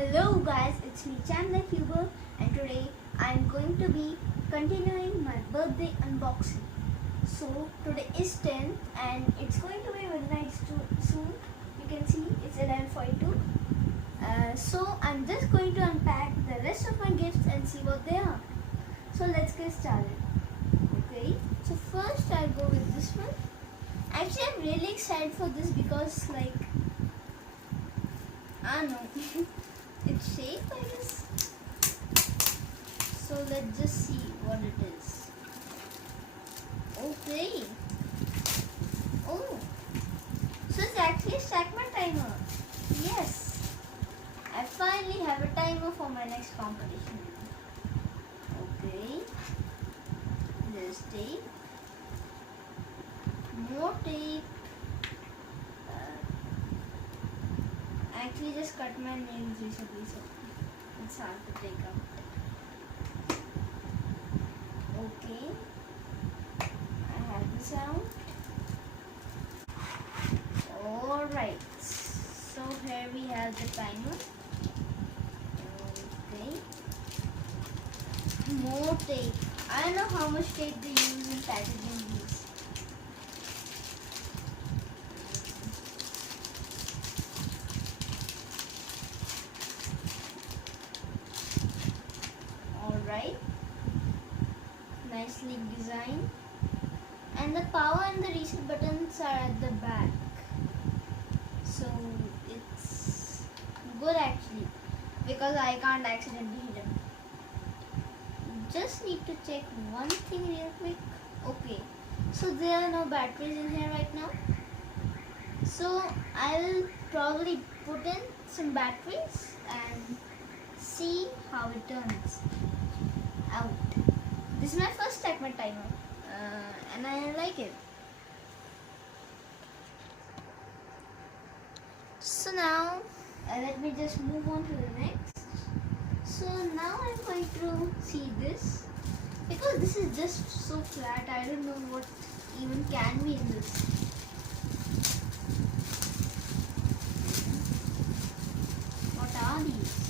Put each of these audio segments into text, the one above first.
Hello guys, it's me Chandler Huber and today I'm going to be continuing my birthday unboxing. So today is 10th and it's going to be midnight soon. You can see it's 11:42. So I'm just going to unpack the rest of my gifts and see what they are. So let's get started. Okay, so first I'll go with this one. Actually I'm really excited for this because I don't know. It's shaped, I guess. So let's just see what it is. Okay. Oh. So it's actually a Stackman timer. Yes. I finally have a timer for my next competition. Okay. There's tape. More tape. I actually just cut my nails recently, so it's hard to take out. Okay, I have this out. Alright, so here we have the timer. Okay, more tape. I don't know how much tape they use in packaging these. Alright, nicely designed, and the power and the reset buttons are at the back, so it's good actually because I can't accidentally hit them. Just need to check one thing real quick. Okay, so there are no batteries in here right now, so I'll probably put in some batteries and see how it turns out. This is my first Stackman timer and I like it. So now let me just move on to the next. So now I'm going to see this because this is just so flat. I don't know what even can be in this. What are these?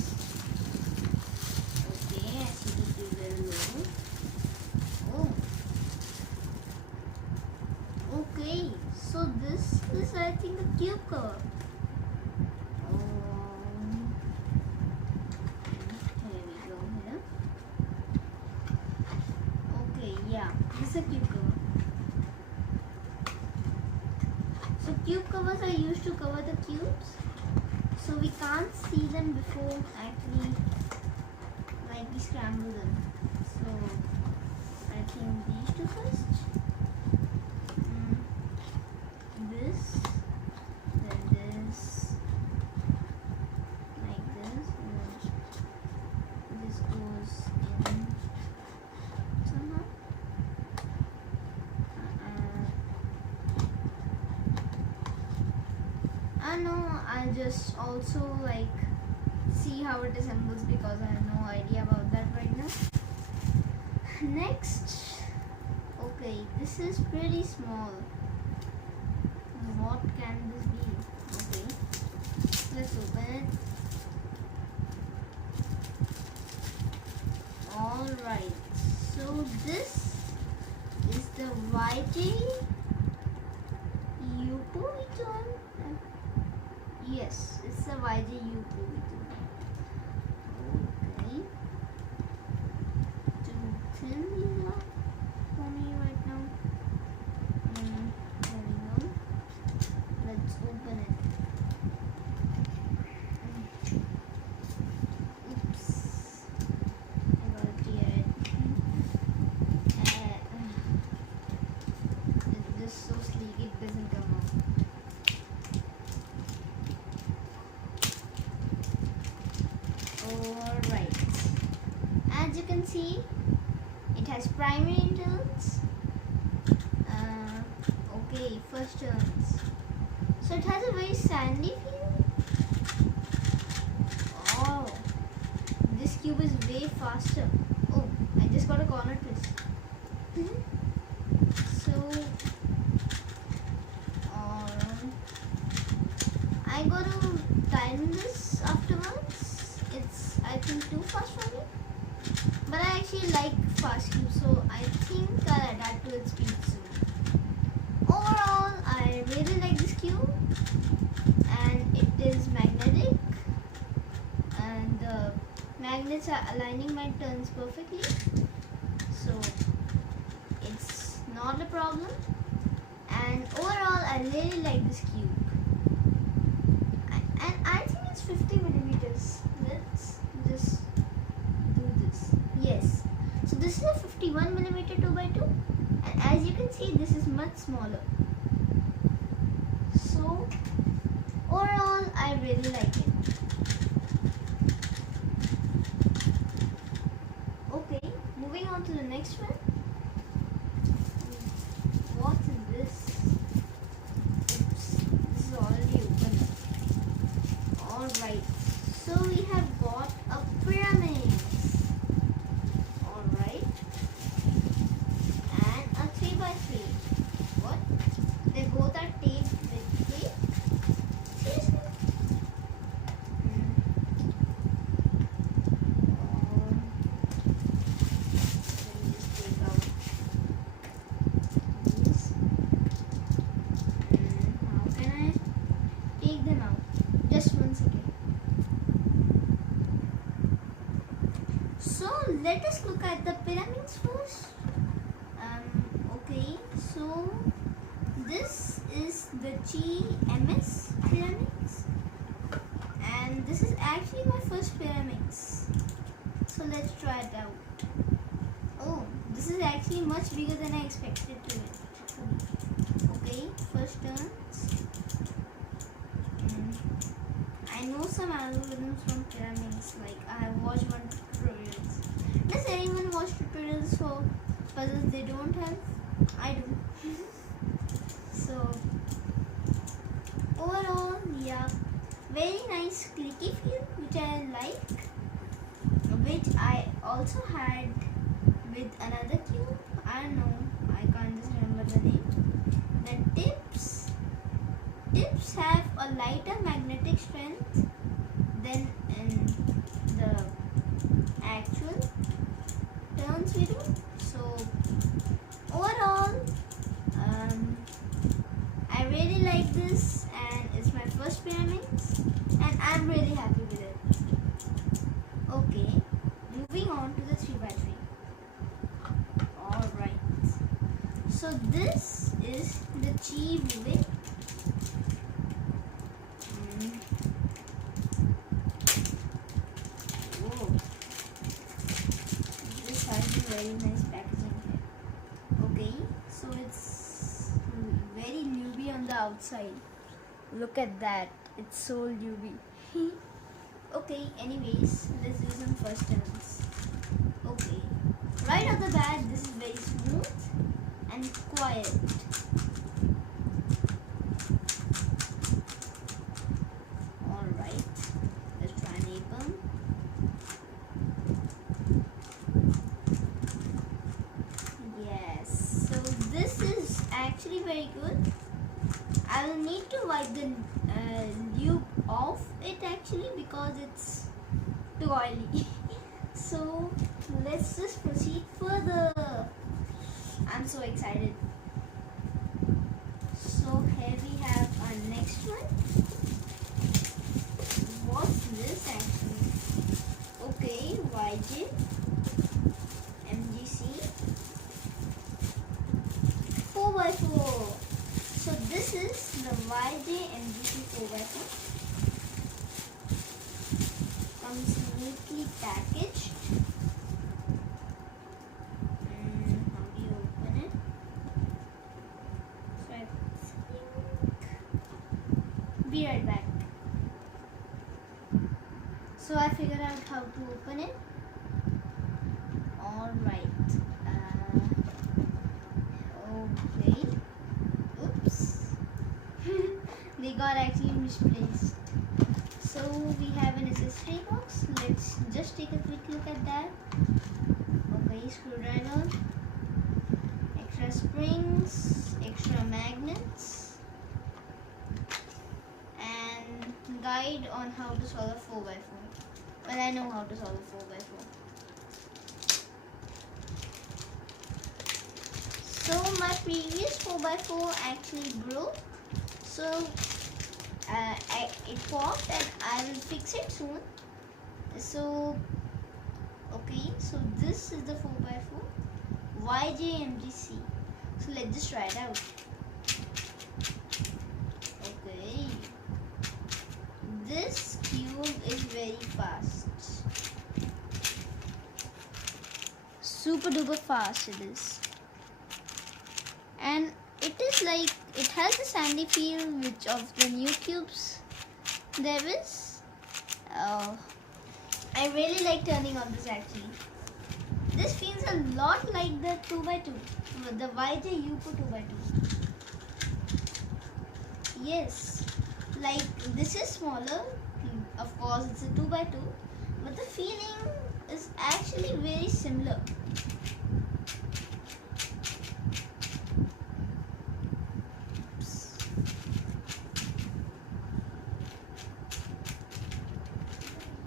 Okay, I see the little logo. Oh, okay. So this is I think a tube cover. Here we go here. Okay, yeah, this is a tube cover. So tube covers are used to cover the cubes, so we can't see them before actually we scramble them. So I think these two first. This, then this, like this, and then this goes in somehow. I know, I'll just also see how it assembles because I have no idea about that right now. Next, okay, this is pretty small. What can this be? Okay, let's open it. Alright, so this is the YJ Yupo Iton. Yes, it's the YJ Yupo Iton. Okay, too thin enough for me right now. There we go. Let's open it. Oops. I gotta tear it. It's just so sleek it doesn't come out. Alright. As you can see, it has primary turns. Okay, first turns. So it has a very sandy feel. Oh, this cube is way faster. Oh, I just got a corner twist. So, I got to time this afterwards. think too fast for me. But I actually like fast cube, so I think I'll adapt to its speed soon. Overall, I really like this cube, and it is magnetic, and the magnets are aligning my turns perfectly, so it's not a problem. And overall, I really like this cube, and I think it's 50 millimeters. Let's just do this. Yes, so this is a 51 millimeter 2x2, and as you can see, this is much smaller. So overall, I really like it. Okay, moving on to the next one. What's in this? Oops, this is already open. Alright, so we have got a pyramid. Alright, and a 3x3. What? They both are taped with tape? Seriously? Let me just take out these. How can I take them out? Just one second. So let us look at the pyramids first. Okay, so this is the GMS pyramids, and this is actually my first pyramids. So let's try it out. Oh, this is actually much bigger than I expected to be. Okay, first turns. I know some algorithms from pyramids, like I have watched one tutorials. Does anyone watch tutorials for puzzles they don't have? I do. So overall, yeah, very nice clicky feel, which I like, which I also had with another cube. I don't know, I can't just remember the name. The tips have a lighter magnetic strength than in the actual turns we do. So overall, I really like this, and it's my first pyramids, and I'm really happy with it. Okay, moving on to the 3x3. Alright, so this is the chi moving. Whoa, this has a very nice packaging here. Okay, so it's very newbie on the outside. Look at that, it's so newbie. Okay, anyways, let's do some first turns. Okay, right off the bat, this is very smooth and quiet. Alright, let's try an apron. Yes, so this is actually very good. I will need to wipe the lube off it actually, because it's too oily. So let's just proceed further. I'm so excited. So here we have our next one. What's this actually? Okay, YJ MGC 4x4. So this is the YJ MGC 4x4. Comes neatly packaged. How do you open it? So I think, be right back. So I figured out how to open it. Alright. Okay. Oops. They got actually misplaced. So we have an accessory box. Let's just take a quick look at that. Okay, screwdriver, extra springs, extra magnets, and guide on how to solve a 4x4. Well, I know how to solve a 4x4. So my previous 4x4 actually broke. So it popped and I will fix it soon. So okay, so this is the 4x4 YJMGC. So let's just try it out. Okay, this cube is very fast, super duper fast it is, and it is like it has the sandy feel which of the new cubes there is. I really like turning on this actually. This feels a lot like the 2x2, the YJ Yupo 2x2. Yes, like this is smaller, of course it's a 2x2, but the feeling is actually very similar.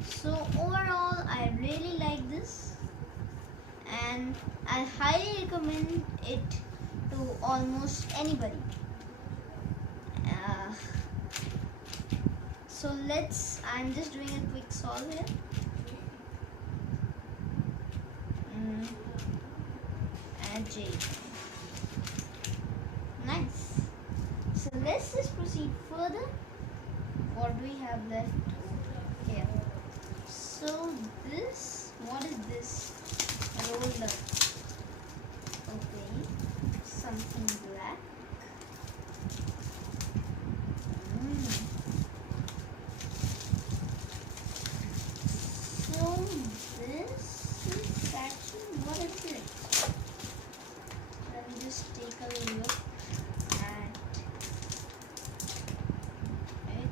So overall, I really like this, and I highly recommend it to almost anybody. So I'm just doing a quick solve here. And J. Nice. So let's just proceed further. What do we have left here? So what is this? Roller. Okay, something black. So this is actually, what is it? Let me just take a look at it.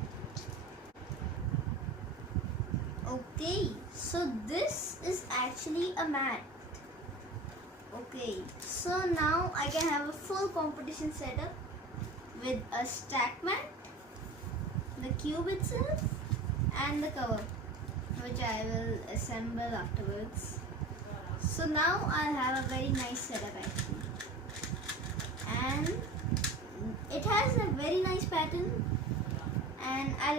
Okay, so this is actually a mat. Okay, so now I can have a full competition setup with a stack mat, the cube itself, and the cover, which I will assemble afterwards. So now I'll have a very nice setup actually, and it has a very nice pattern, and I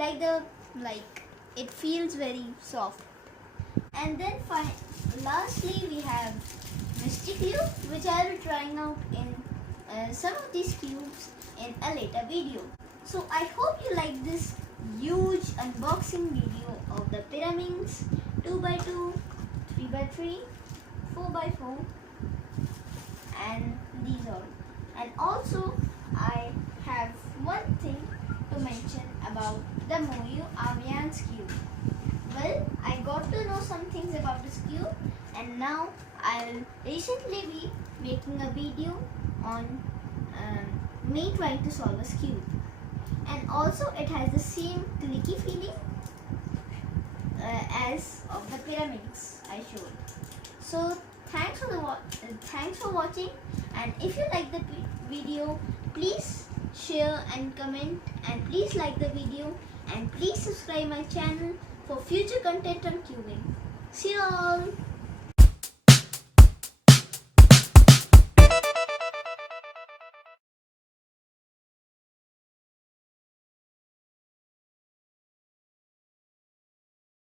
like it feels very soft. And then lastly we have Mystic Cube, which I'll be trying out in some of these cubes in a later video. So I hope you like this huge unboxing video of the Pyraminx 2x2, 3x3, 4x4 and these all. And also I have one thing to mention about the Moyu Aviance cube. Well, I got to know some things about this cube, and now I'll recently be making a video on me trying to solve a cube. And also it has the same clicky feeling as of the Pyraminx I showed. So thanks for watching, and if you like the video, please share and comment, and please like the video, and please subscribe my channel for future content on cubing. See you all.